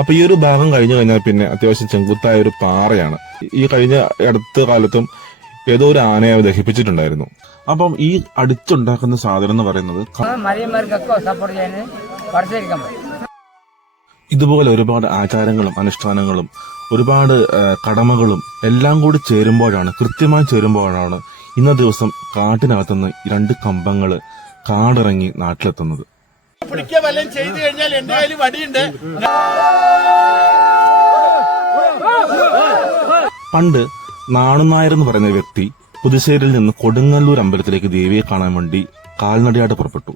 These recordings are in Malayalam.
അപ്പൊ ഈ ഒരു ഭാഗം കഴിഞ്ഞു കഴിഞ്ഞാൽ പിന്നെ അത്യാവശ്യം ചെങ്കുത്തായ ഒരു പാറയാണ്. ഈ കഴിഞ്ഞ അടുത്ത കാലത്തും ഏതോ ഒരു ആനയെ ദഹിപ്പിച്ചിട്ടുണ്ടായിരുന്നു. അപ്പം ഈ അടിച്ചുണ്ടാക്കുന്ന സാധനം എന്ന് പറയുന്നത് ഇതുപോലെ ഒരുപാട് ആചാരങ്ങളും അനുഷ്ഠാനങ്ങളും ഒരുപാട് കടമകളും എല്ലാം കൂടി ചേരുമ്പോഴാണ് കൃത്യമായി ചേരുമ്പോഴാണ് ഇന്ന ദിവസം കാട്ടിനകത്തുനിന്ന് രണ്ട് കമ്പങ്ങൾ കാടിറങ്ങി നാട്ടിലെത്തുന്നത്. പിടിക്കുക വല്ലതും ചെയ്തു കഴിഞ്ഞാൽ എന്റെ കയ്യിൽ വടിയുണ്ട്. പണ്ട് നാണുനായർ എന്ന് പറയുന്ന വ്യക്തി പുതുശ്ശേരിയിൽ നിന്ന് കൊടുങ്ങല്ലൂർ അമ്പലത്തിലേക്ക് ദേവിയെ കാണാൻ വേണ്ടി കാൽനടയായിട്ട് പുറപ്പെട്ടു.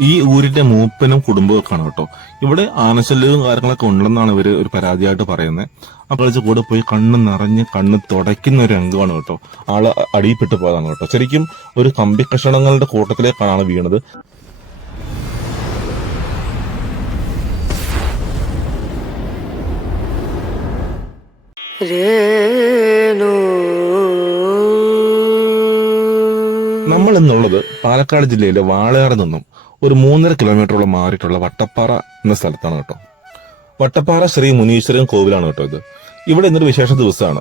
ഈ ഊരിന്റെ മൂപ്പനും കുടുംബമൊക്കെയാണ് കേട്ടോ. ഇവിടെ ആനശല്യവും കാര്യങ്ങളൊക്കെ ഉണ്ടെന്നാണ് ഇവർ ഒരു പരാതിയായിട്ട് പറയുന്നത് അപ്പോൾ കളിച്ച് കൂടെ പോയി കണ്ണ് നിറഞ്ഞ് കണ്ണ് തുടയ്ക്കുന്ന ഒരു രംഗമാണ് കേട്ടോ. ആൾ അടിയിൽപ്പെട്ട് പോയതാണ് കേട്ടോ. ശരിക്കും ഒരു കമ്പി കഷണങ്ങളുടെ കൂട്ടത്തിലേക്കാണ് വീണത്. വീണത് നമ്മൾ എന്നുള്ളത് പാലക്കാട് ജില്ലയിലെ വാളയാറിൽ നിന്നും ഒരു മൂന്നര കിലോമീറ്ററോളം മാറിയിട്ടുള്ള വട്ടപ്പാറ എന്ന സ്ഥലത്താണ് കേട്ടോ. വട്ടപ്പാറ ശ്രീ മുനീശ്വരൻ കോവിലാണ് കേട്ടോ ഇത്. ഇവിടെ ഇന്നൊരു വിശേഷ ദിവസമാണ്.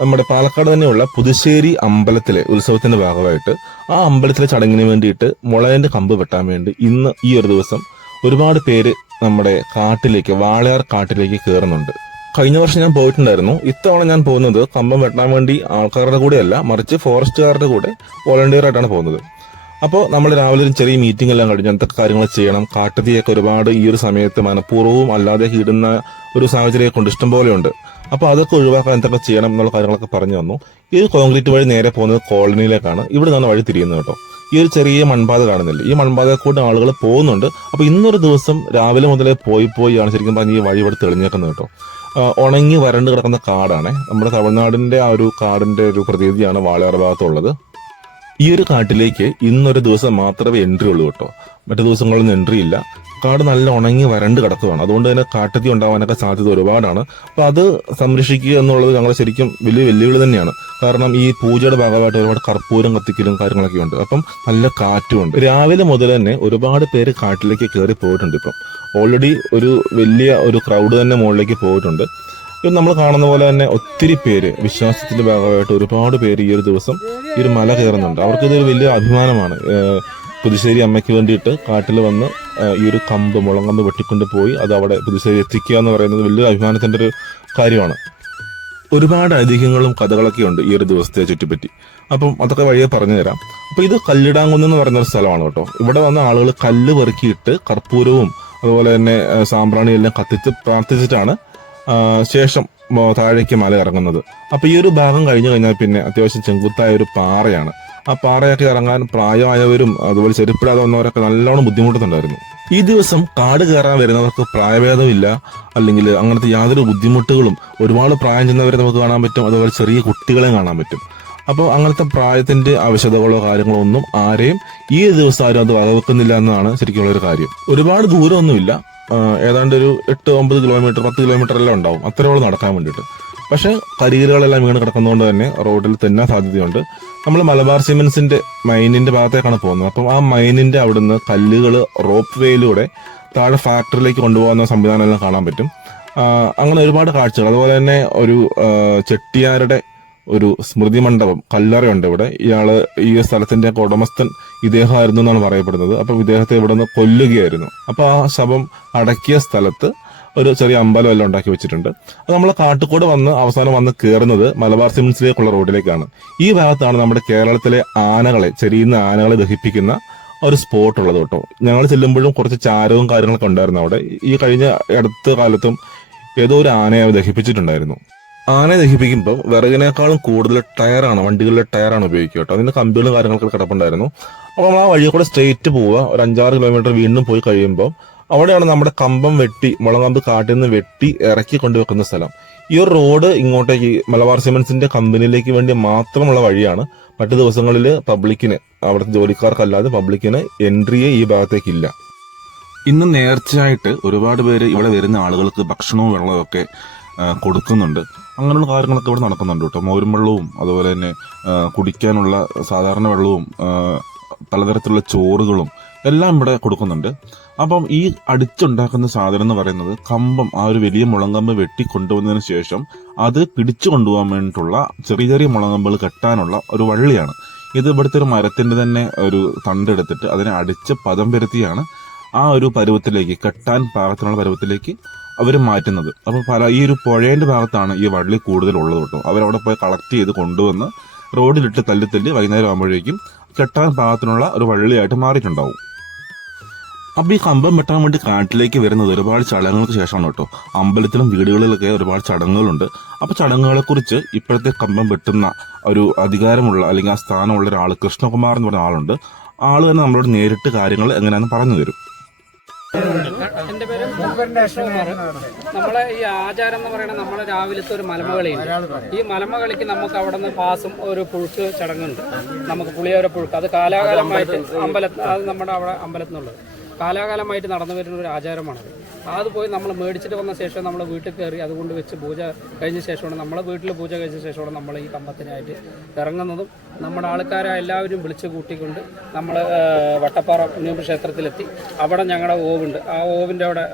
നമ്മുടെ പാലക്കാട് തന്നെയുള്ള പുതുശ്ശേരി അമ്പലത്തിലെ ഉത്സവത്തിന്റെ ഭാഗമായിട്ട് ആ അമ്പലത്തിലെ ചടങ്ങിന് വേണ്ടിയിട്ട് മുളയന്റെ കമ്പ് വെട്ടാൻ വേണ്ടി ഇന്ന് ഈ ഒരു ദിവസം ഒരുപാട് പേര് നമ്മുടെ കാട്ടിലേക്ക് വാളയാർ കാട്ടിലേക്ക് കയറുന്നുണ്ട് കഴിഞ്ഞ വർഷം ഞാൻ പോയിട്ടുണ്ടായിരുന്നു. ഇത്തവണ ഞാൻ പോകുന്നത് കമ്പം വെട്ടാൻ വേണ്ടി ആൾക്കാരുടെ കൂടെയല്ല മറിച്ച് ഫോറസ്റ്റുകാരുടെ കൂടെ വോളണ്ടിയർ ആയിട്ടാണ് പോകുന്നത്. അപ്പോൾ നമ്മൾ രാവിലെ ഒരു ചെറിയ മീറ്റിംഗ് എല്ലാം കഴിഞ്ഞു എന്തൊക്കെ കാര്യങ്ങൾ ചെയ്യണം. കാട്ടുതീയൊക്കെ ഒരുപാട് ഈ ഒരു സമയത്ത് മനഃപൂർവവും അല്ലാതെ ഇടുന്ന ഒരു സാഹചര്യം കൊണ്ട് ഇഷ്ടം ഉണ്ട്. അപ്പോൾ അതൊക്കെ ഒഴിവാക്കാൻ എന്തൊക്കെ ചെയ്യണം എന്നുള്ള കാര്യങ്ങളൊക്കെ പറഞ്ഞു തന്നു. ഈ കോൺക്രീറ്റ് വഴി നേരെ പോകുന്നത് കോളനിയിലേക്കാണ്. ഇവിടെ നിന്നാണ് വഴി തിരിയുന്നത് കേട്ടോ. ഈ ഒരു ചെറിയ മൺപാത കാണുന്നില്ല? ഈ മൺപാത കൂടെ ആളുകൾ പോകുന്നുണ്ട്. അപ്പോൾ ഇന്നൊരു ദിവസം രാവിലെ മുതലേ പോയി പോയി ആണ് ശരിക്കും പറഞ്ഞാൽ ഈ വഴി ഇവിടെ തെളിഞ്ഞേക്കുന്നത് കേട്ടോ. ഉണങ്ങി വരണ്ട് കിടക്കുന്ന കാടാണ്. നമ്മുടെ തമിഴ്നാടിന്റെ ആ ഒരു കാടിന്റെ ഒരു പ്രതീതിയാണ് വാളയാർ ഭാഗത്തുള്ളത്. ഈ ഒരു കാട്ടിലേക്ക് ഇന്നൊരു ദിവസം മാത്രമേ എൻട്രി ഉള്ളൂ കേട്ടോ. മറ്റു ദിവസങ്ങളൊന്നും എൻട്രി ഇല്ല. കാട് നല്ല ഉണങ്ങി വരണ്ട് കിടക്കുകയാണ് അതുകൊണ്ട് തന്നെ കാട്ടത്തി ഉണ്ടാവാനൊക്കെ സാധ്യത ഒരുപാടാണ്. അപ്പൊ അത് സംരക്ഷിക്കുക എന്നുള്ളത് ഞങ്ങൾ ശരിക്കും വലിയ വെല്ലുവിളി തന്നെയാണ്. കാരണം ഈ പൂജയുടെ ഭാഗമായിട്ട് ഒരുപാട് കർപ്പൂരം കത്തിക്കലും കാര്യങ്ങളൊക്കെ ഉണ്ട്. അപ്പം നല്ല കാറ്റുമുണ്ട് രാവിലെ മുതൽ തന്നെ ഒരുപാട് പേര് കാട്ടിലേക്ക് കയറി പോയിട്ടുണ്ട് ഇപ്പം. ഓൾറെഡി ഒരു വലിയ ഒരു ക്രൗഡ് തന്നെ മുകളിലേക്ക് പോയിട്ടുണ്ട്. ഇത് നമ്മൾ കാണുന്ന പോലെ തന്നെ ഒത്തിരി പേര് വിശ്വാസത്തിന്റെ ഭാഗമായിട്ട് ഒരുപാട് പേര് ഈ ഒരു ദിവസം ഈ ഒരു മല കയറുന്നുണ്ട്. അവർക്ക് ഒരു വലിയ അഭിമാനമാണ്. പുതുശ്ശേരി അമ്മയ്ക്ക് വേണ്ടിയിട്ട് കാട്ടിൽ വന്ന് ഈ ഒരു കമ്പ് മുളങ്കമ്പ് വെട്ടിക്കൊണ്ട് പോയി അത് അവിടെ പുതുശ്ശേരി എത്തിക്കുക എന്ന് പറയുന്നത് വലിയൊരു അഭിമാനത്തിന്റെ ഒരു കാര്യമാണ്. ഒരുപാട് ഐതിഹ്യങ്ങളും കഥകളൊക്കെ ഉണ്ട് ഈ ഒരു ദിവസത്തെ ചുറ്റിപ്പറ്റി. അപ്പം അതൊക്കെ വഴിയെ പറഞ്ഞു തരാം അപ്പം ഇത് കല്ലിടാങ്കുന്ന് എന്ന് പറയുന്ന ഒരു സ്ഥലമാണ് കേട്ടോ. ഇവിടെ വന്ന ആളുകൾ കല്ല് പെറുക്കിയിട്ട് കർപ്പൂരവും അതുപോലെ തന്നെ സാമ്പ്രാണിയെല്ലാം കത്തിച്ച് പ്രാർത്ഥിച്ചിട്ടാണ് ശേഷം താഴേക്ക് മല ഇറങ്ങുന്നത്. അപ്പൊ ഈ ഒരു ഭാഗം കഴിഞ്ഞു കഴിഞ്ഞാൽ പിന്നെ അത്യാവശ്യം ചെങ്കുത്തായ ഒരു പാറയാണ്. ആ പാറയൊക്കെ ഇറങ്ങാൻ പ്രായമായവരും അതുപോലെ ചെരുപ്പിടാതെ വന്നവരൊക്കെ നല്ലോണം ബുദ്ധിമുട്ടുന്നുണ്ടായിരുന്നു. ഈ ദിവസം കാട് കയറാൻ വരുന്നവർക്ക് പ്രായഭേദമില്ല അല്ലെങ്കിൽ അങ്ങനത്തെ യാതൊരു ബുദ്ധിമുട്ടുകളും ഒരുപാട് പ്രായം ചെന്നവരെ നമുക്ക് കാണാൻ പറ്റും അതുപോലെ ചെറിയ കുട്ടികളെ കാണാൻ പറ്റും. അപ്പോൾ അങ്ങനത്തെ പ്രായത്തിന്റെ ആവശ്യതകളോ കാര്യങ്ങളോ ഒന്നും ആരെയും ഈ ദിവസം ആരും അത് വകവെക്കുന്നില്ല എന്നതാണ് ശരിക്കുള്ള ഒരു കാര്യം. ഒരുപാട് ദൂരമൊന്നുമില്ല. ഏതാണ്ട് ഒരു എട്ട് ഒമ്പത് കിലോമീറ്റർ പത്ത് കിലോമീറ്റർ എല്ലാം ഉണ്ടാവും. അത്രയോളം നടക്കാൻ വേണ്ടിയിട്ട്. പക്ഷേ കരികീറുകളെല്ലാം വീണ് കിടക്കുന്നതുകൊണ്ട് തന്നെ റോഡിൽ തെന്നാൻ സാധ്യതയുണ്ട്. നമ്മൾ മലബാർ സിമെന്റ്സിന്റെ മൈനിന്റെ ഭാഗത്തേക്കാണ് പോകുന്നത്. അപ്പം ആ മൈനിന്റെ അവിടുന്ന് കല്ലുകൾ റോപ്പ് വേയിലൂടെ താഴെ ഫാക്ടറിയിലേക്ക് കൊണ്ടുപോകുന്ന സംവിധാനം എല്ലാം കാണാൻ പറ്റും. അങ്ങനെ ഒരുപാട് കാഴ്ചകൾ. അതുപോലെ തന്നെ ഒരു ചെട്ടിയാരുടെ ഒരു സ്മൃതി മണ്ഡപം കല്ലറയുണ്ട് ഇവിടെ. ഇയാൾ ഈ സ്ഥലത്തിന്റെ ഉടമസ്ഥൻ ഇദ്ദേഹമായിരുന്നു എന്നാണ് പറയപ്പെടുന്നത്. അപ്പൊ ഇദ്ദേഹത്തെ ഇവിടെ നിന്ന് കൊല്ലുകയായിരുന്നു. അപ്പൊ ആ ശവം അടക്കിയ സ്ഥലത്ത് ഒരു ചെറിയ അമ്പലം എല്ലാം ഉണ്ടാക്കി വെച്ചിട്ടുണ്ട്. അത് നമ്മൾ കാട്ടുകൂടെ വന്ന് അവസാനം വന്ന് കയറുന്നത് മലബാർ സിമിൻസിലേക്കുള്ള റോഡിലേക്കാണ്. ഈ ഭാഗത്താണ് നമ്മുടെ കേരളത്തിലെ ആനകളെ ചെരിയുന്ന ആനകളെ ദഹിപ്പിക്കുന്ന ഒരു സ്പോട്ട് ഉള്ളത് കേട്ടോ. ഞങ്ങൾ ചെല്ലുമ്പോഴും കുറച്ച് ചാരവും കാര്യങ്ങളൊക്കെ ഉണ്ടായിരുന്നു അവിടെ. ഈ കഴിഞ്ഞ അടുത്ത കാലത്തും ഏതോ ഒരു ആനയെ ദഹിപ്പിച്ചിട്ടുണ്ടായിരുന്നു. ആനയെ ദഹിപ്പിക്കുമ്പോൾ വിറകിനേക്കാളും കൂടുതൽ ടയറാണ് വണ്ടികളിലെ ടയറാണ് ഉപയോഗിക്കുക കേട്ടോ. അതിന്റെ കമ്പികളും കാര്യങ്ങളൊക്കെ കിടപ്പുണ്ടായിരുന്നു. അപ്പോൾ നമ്മൾ ആ വഴി കൂടെ സ്ട്രെയിറ്റ് പോവുക. ഒരു അഞ്ചാറ് കിലോമീറ്റർ വീണ്ടും പോയി കഴിയുമ്പോൾ അവിടെയാണ് നമ്മുടെ കമ്പം വെട്ടി മുളകമ്പ് കാട്ടിൽ നിന്ന് വെട്ടി ഇറക്കി കൊണ്ടുവെക്കുന്ന സ്ഥലം. ഈ ഒരു റോഡ് ഇങ്ങോട്ടേക്ക് മലബാർ സിമെന്റ്സിന്റെ കമ്പനിയിലേക്ക് വേണ്ടി മാത്രമുള്ള വഴിയാണ്. മറ്റു ദിവസങ്ങളിൽ പബ്ലിക്കിന് അവിടുത്തെ ജോലിക്കാർക്കല്ലാതെ പബ്ലിക്കിന് എൻട്രിയെ ഈ ഭാഗത്തേക്കില്ല. ഇന്ന് നേർച്ചയായിട്ട് ഒരുപാട് പേര് ഇവിടെ വരുന്ന ആളുകൾക്ക് ഭക്ഷണവും വെള്ളവും ഒക്കെ കൊടുക്കുന്നുണ്ട്. അങ്ങനെയുള്ള കാര്യങ്ങളൊക്കെ ഇവിടെ നടക്കുന്നുണ്ട് കേട്ടോ. മോരും വെള്ളവും അതുപോലെ തന്നെ കുടിക്കാനുള്ള സാധാരണ വെള്ളവും പലതരത്തിലുള്ള ചോറുകളും എല്ലാം ഇവിടെ കൊടുക്കുന്നുണ്ട്. അപ്പം ഈ അടിച്ചുണ്ടാക്കുന്ന സാധനം എന്ന് പറയുന്നത് കമ്പം ആ ഒരു വലിയ മുളങ്കമ്പ് വെട്ടി കൊണ്ടുവന്നതിന് ശേഷം അത് പിടിച്ചു കൊണ്ടുപോകാൻ വേണ്ടിയിട്ടുള്ള ചെറിയ ചെറിയ മുളങ്കമ്പുകൾ കെട്ടാനുള്ള ഒരു വള്ളിയാണ്. ഇത് ഇവിടുത്തെ ഒരു മരത്തിന്റെ തന്നെ ഒരു തണ്ടെടുത്തിട്ട് അതിനെ അടിച്ച് പദം വരുത്തിയാണ് ആ ഒരു പരുവത്തിലേക്ക് കെട്ടാൻ പാകത്തിനുള്ള പരുവത്തിലേക്ക് അവർ മാറ്റുന്നത്. അപ്പോൾ പല ഈ ഒരു പുഴേന്റെ ഭാഗത്താണ് ഈ വള്ളി കൂടുതൽ ഉള്ളത് കേട്ടോ. അവരവിടെ പോയി കളക്ട് ചെയ്ത് കൊണ്ടുവന്ന് റോഡിലിട്ട് തല്ലി തല്ലി വൈകുന്നേരം ആകുമ്പോഴേക്കും കെട്ടാൻ പാകത്തിനുള്ള ഒരു വള്ളിയായിട്ട് മാറിയിട്ടുണ്ടാവും. അപ്പം ഈ കമ്പം വെട്ടാൻ വേണ്ടി കാട്ടിലേക്ക് വരുന്നത് ഒരുപാട് ചടങ്ങുകൾക്ക് ശേഷമാണ് കേട്ടോ. അമ്പലത്തിലും വീടുകളിലൊക്കെ ഒരുപാട് ചടങ്ങുകളുണ്ട്. അപ്പോൾ ചടങ്ങുകളെക്കുറിച്ച് ഇപ്പോഴത്തെ കമ്പം വെട്ടുന്ന ഒരു അധികാരമുള്ള അല്ലെങ്കിൽ ആ സ്ഥാനമുള്ള ഒരാൾ കൃഷ്ണകുമാർ എന്ന് പറഞ്ഞ ആളുണ്ട്. ആൾ തന്നെ നമ്മളോട് നേരിട്ട് കാര്യങ്ങൾ എങ്ങനെയാണെന്ന് പറഞ്ഞു തരും. നമ്മളെ ഈ ആചാരം എന്ന് പറയുന്നത് നമ്മളെ രാവിലത്തെ ഒരു മലമകളിയുണ്ട് ഈ മലമകളിക്ക് നമുക്ക് അവിടെ നിന്ന് പാസും ഒരു പുഴുക്ക് ചടങ്ങുണ്ട്. നമുക്ക് പുളിയോര പുഴുക്ക്. അത് കാലാകാലമായിട്ട് അമ്പലത്തിൽ അത് നമ്മുടെ അവിടെ അമ്പലത്തിൽ നിന്നുള്ളത് കാലാകാലമായിട്ട് നടന്നു വരുന്ന ഒരു ആചാരമാണത്. അത് പോയി നമ്മൾ മേടിച്ചിട്ട് വന്ന ശേഷം നമ്മൾ വീട്ടിൽ കയറി അതുകൊണ്ട് വെച്ച് പൂജ കഴിഞ്ഞ ശേഷമാണ് നമ്മളെ വീട്ടിൽ പൂജ കഴിഞ്ഞ ശേഷമാണ് നമ്മൾ ഈ കമ്പത്തിനായിട്ട് ഇറങ്ങുന്നതും നമ്മുടെ ആൾക്കാരെ എല്ലാവരും വിളിച്ചു കൂട്ടിക്കൊണ്ട് നമ്മൾ വട്ടപ്പാറ ഉണ്ണിയമ്പ ക്ഷേത്രത്തിലെത്തി. അവിടെ ഞങ്ങളുടെ ഓവുണ്ട്. ആ ഓവിന്റെ അവിടെ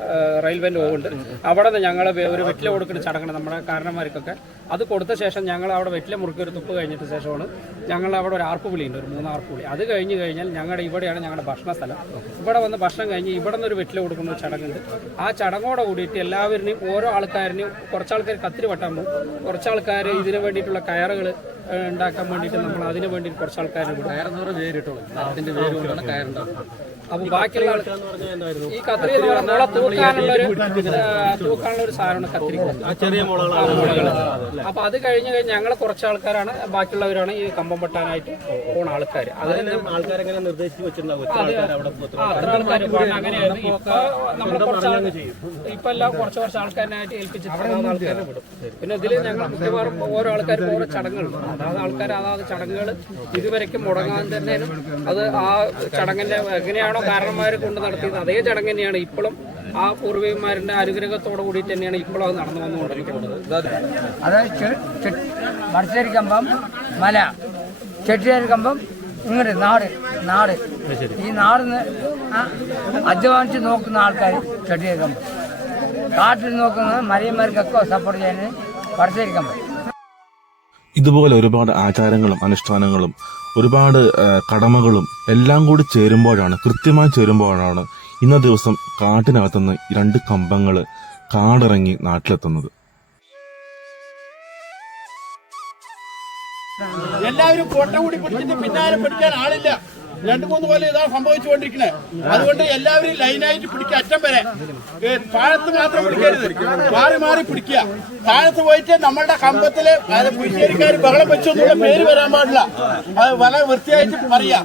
റെയിൽവേന്റെ ഓവുണ്ട്. അവിടെ നിന്ന് ഞങ്ങൾ ഒരു വെറ്റില കൊടുക്കുന്ന ചടങ്ങാണ് നമ്മുടെ കാരണന്മാർക്കൊക്കെ. അത് കൊടുത്ത ശേഷം ഞങ്ങൾ അവിടെ വെറ്റില മുറുക്കി ഒരു തുപ്പ് കഴിഞ്ഞിട്ട് ശേഷമാണ് ഞങ്ങൾ അവിടെ ഒരു ആർപ്പ് വിളിയുണ്ട് ഒരു മൂന്ന് ആർപ്പ് അത് കഴിഞ്ഞ് കഴിഞ്ഞാൽ ഞങ്ങളുടെ ഇവിടെയാണ് ഞങ്ങളുടെ ഭക്ഷണ സ്ഥലം. ഇവിടെ വന്ന് ഭക്ഷണം കഴിഞ്ഞ് ഇവിടെ നിന്ന് ഒരു വെറ്റില കൊടുക്കുന്ന ചടങ്ങുണ്ട്. ആ ചടങ്ങോടെ കൂടിയിട്ട് എല്ലാവരിനെയും ഓരോ ആൾക്കാരിനെയും കുറച്ച് ആൾക്കാർ കത്തിരി വട്ടാൻ പോകും. കുറച്ച് ആൾക്കാർ ഇതിന് വേണ്ടിയിട്ടുള്ള കയറുകൾ ഉണ്ടാക്കാൻ വേണ്ടിയിട്ട് നമ്മൾ അതിന് വേണ്ടി കുറച്ച് ആൾക്കാരെ വിടും കയറെന്ന് പേരിട്ടുള്ളൂ അതിന്റെ പേര് കൊണ്ടാണ് കയറുണ്ടാവും അപ്പൊ ബാക്കിയുള്ള ആൾ- ഈ കത്രി എന്ന് പറഞ്ഞാൽ മുള തൂക്കാനുള്ള ഒരു ആ, തൂക്കാനുള്ള ഒരു സാധനമാണ് കത്തിരി ചെറിയ മുളകൾ അപ്പൊ അത് കഴിഞ്ഞ് കഴിഞ്ഞ് ഞങ്ങളെ കുറച്ച് ആൾക്കാരാണ് ബാക്കിയുള്ളവരാണ് ഈ കമ്പം വെട്ടാനായിട്ട് പോണ ആൾക്കാർ അതിന് ആൾക്കാരെങ്ങനെ നിർദ്ദേശിച്ച് വെച്ചിട്ടുണ്ടാവും? അങ്ങനെയായിരുന്നു. ഇപ്പൊ നമ്മൾ കുറച്ച് ആൾ- ഇപ്പൊ എല്ലാം കുറച്ച് കുറച്ച് ആൾക്കാരിനായിട്ട് ഏൽപ്പിച്ചിട്ട് ആൾക്കാരെ വിടും. പിന്നെ ഇതിൽ ഞങ്ങൾ മിക്കവാറും ഓരോ ആൾക്കാരും ഓരോ ചടങ്ങുകളുണ്ട് അതായത് ആൾക്കാർ അതാത് ചടങ്ങുകൾ ഇതുവരെക്കും മുടങ്ങാൻ തന്നെ അത് ആ ചടങ്ങിന്റെ എങ്ങനെയാണോ കാരണന്മാരെ കൊണ്ട് നടത്തിയത് അതേ ചടങ്ങ് തന്നെയാണ്. ഇപ്പോഴും ആ പൂർവികന്മാരുടെ അനുഗ്രഹത്തോടു കൂടി തന്നെയാണ് ഇപ്പോഴും അത് നടന്നു വന്നുകൊണ്ടിരിക്കുന്നത്. അതായത് ചെ- ചെ- കമ്പം മല ചെട്ടിയാരി കമ്പം ഇങ്ങോട്ട് നാട് നാട്. ഈ നാടിന്ന് അധ്വാനിച്ച് നോക്കുന്ന ആൾക്കാർ ചെട്ടിയാരി കമ്പം. കാട്ടിൽ നോക്കുന്നത് മലയന്മാർക്കൊക്കെ സപ്പോർട്ട് ചെയ്യാൻ കമ്പം ഇതുപോലെ ഒരുപാട് ആചാരങ്ങളും അനുഷ്ഠാനങ്ങളും ഒരുപാട് കടമകളും എല്ലാം കൂടി ചേരുമ്പോഴാണ് കൃത്യമായി ചേരുമ്പോഴാണ് ഇന്ന ദിവസം കാട്ടിനകത്തുനിന്ന് രണ്ട് കമ്പങ്ങൾ കാടിറങ്ങി നാട്ടിലെത്തുന്നത്. എല്ലാവരും പൊട്ട കൂടി പിടിച്ചിട്ട് പിന്നാലെ പിടിക്കാൻ ആളില്ല രണ്ടു മൂന്ന് പോലെ ഇതാണ് സംഭവിച്ചുകൊണ്ടിരിക്കുന്നത് അതുകൊണ്ട് എല്ലാവരും ലൈനായിട്ട് പിടിക്കുക അറ്റം വരെ താഴത്ത് മാത്രം പിടിക്കരുത് മാറി മാറി പിടിക്കുക താഴത്ത് പോയിട്ട് നമ്മളുടെ കമ്പത്തിൽ പുശ്ശേരിക്കാർ ബഹളം വെച്ചു എന്നുള്ള പേര് വരാൻ പാടില്ല അത് വളരെ വൃത്തിയായിട്ട് പറയാ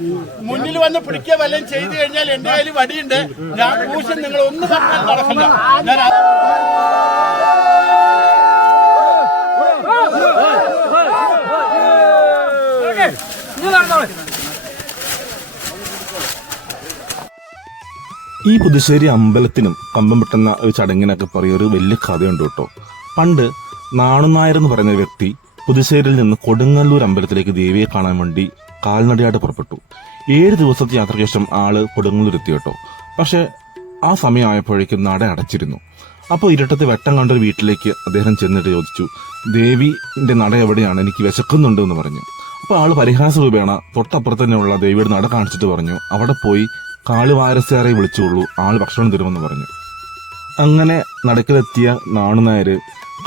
മുന്നിൽ വന്ന് പിടിക്കുക വല്ലതും ചെയ്തു കഴിഞ്ഞാൽ എന്റെ കയ്യിൽ വടിയുണ്ട് ഞാൻ പൂശൻ നിങ്ങൾ ഒന്നും പറഞ്ഞാൽ നടക്കില്ല ഞാൻ അത് ഈ പുതുശ്ശേരി അമ്പലത്തിനും കമ്പം പെട്ടെന്ന ഒരു ചടങ്ങിനൊക്കെ പറയുക ഒരു വലിയ കഥയുണ്ട് കേട്ടോ. പണ്ട് നാണുനായർ എന്ന് പറയുന്ന വ്യക്തി പുതുശ്ശേരിയിൽ നിന്ന് കൊടുങ്ങല്ലൂർ അമ്പലത്തിലേക്ക് ദേവിയെ കാണാൻ വേണ്ടി കാൽനടയായിട്ട് പുറപ്പെട്ടു. ഏഴ് ദിവസത്തെ യാത്രയ്ക്ക് ശേഷം ആൾ കൊടുങ്ങല്ലൂർ എത്തി കേട്ടോ. പക്ഷെ ആ സമയമായപ്പോഴേക്കും നട അടച്ചിരുന്നു. അപ്പോൾ ഇരട്ടത്ത് വെട്ടം കണ്ടൊരു വീട്ടിലേക്ക് അദ്ദേഹം ചെന്നിട്ട് ചോദിച്ചു ദേവിന്റെ നട എവിടെയാണ്? എനിക്ക് വിശക്കുന്നുണ്ട് എന്ന് പറഞ്ഞു. അപ്പോൾ ആൾ പരിഹാസ രൂപേണ തൊട്ടപ്പുറത്ത് തന്നെയുള്ള ദേവിയുടെ നട കാണിച്ചിട്ട് പറഞ്ഞു അവിടെ പോയി കാളുവാരസ്യാറെ വിളിച്ചുകൊള്ളൂ ആൾ ഭക്ഷണം തരുമെന്ന് പറഞ്ഞു. അങ്ങനെ നടക്കിലെത്തിയ നാണുനായര്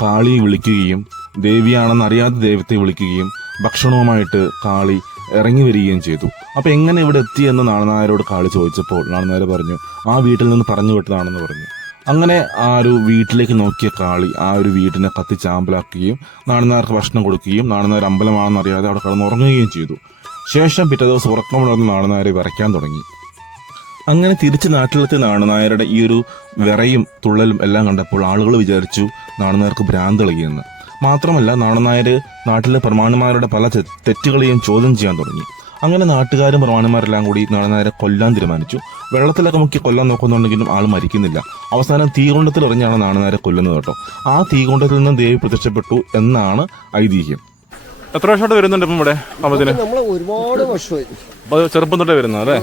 കാളിയെ വിളിക്കുകയും ദേവിയാണെന്ന് അറിയാത്ത ദൈവത്തെ വിളിക്കുകയും ഭക്ഷണവുമായിട്ട് കാളി ഇറങ്ങി വരികയും ചെയ്തു. അപ്പൊ എങ്ങനെ ഇവിടെ എത്തി എന്ന് നാണനായരോട് കാളി ചോദിച്ചപ്പോൾ നാണനായർ പറഞ്ഞു ആ വീട്ടിൽ നിന്ന് പറഞ്ഞു വിട്ടതാണെന്ന് പറഞ്ഞു. അങ്ങനെ ആ ഒരു വീട്ടിലേക്ക് നോക്കിയ കാളി ആ ഒരു വീടിനെ കത്തിച്ചാമ്പലാക്കുകയും നാണനായർക്ക് ഭക്ഷണം കൊടുക്കുകയും നാണനായർ അമ്പലമാണെന്ന് അറിയാതെ അവിടെ കിടന്നുറങ്ങുകയും ചെയ്തു. ശേഷം പിറ്റേ ദിവസം ഉറക്കമുണർന്ന് നാണനായരെ വരയ്ക്കാൻ തുടങ്ങി. അങ്ങനെ തിരിച്ച് നാട്ടിലെത്തിയ നാണനായരുടെ ഈ ഒരു വിറയും തുള്ളലും എല്ലാം കണ്ടപ്പോൾ ആളുകൾ വിചാരിച്ചു നാണനായർക്ക് ഭ്രാന്തളിയെന്ന് മാത്രമല്ല നാണനായർ നാട്ടിലെ പ്രമാണിമാരുടെ പല തെറ്റുകളെയും ചോദ്യം ചെയ്യാൻ തുടങ്ങി. അങ്ങനെ നാട്ടുകാരും പ്രമാണിമാരെല്ലാം കൂടി നളനാരെ കൊല്ലാൻ തീരുമാനിച്ചു. വെള്ളത്തിലൊക്കെ മുക്കി കൊല്ലാൻ നോക്കുന്നുണ്ടെങ്കിലും ആൾ മരിക്കുന്നില്ല. അവസാനം തീകൊണ്ടത്തിൽ എറിഞ്ഞാണ് നാണനാരെ കൊല്ലുന്നത് കേട്ടോ. ആ തീകുണ്ടത്തിൽ നിന്ന് ദേവി പ്രത്യക്ഷപ്പെട്ടു എന്നാണ് ഐതിഹ്യം. എത്ര വർഷമായിട്ട് വരുന്നുണ്ട് ഇപ്പം ഇവിടെ അമ്പത്തിന് ഒരുപാട് വർഷമായി. ചെറുപ്പം തൊട്ടേ വരുന്നു അല്ലേ?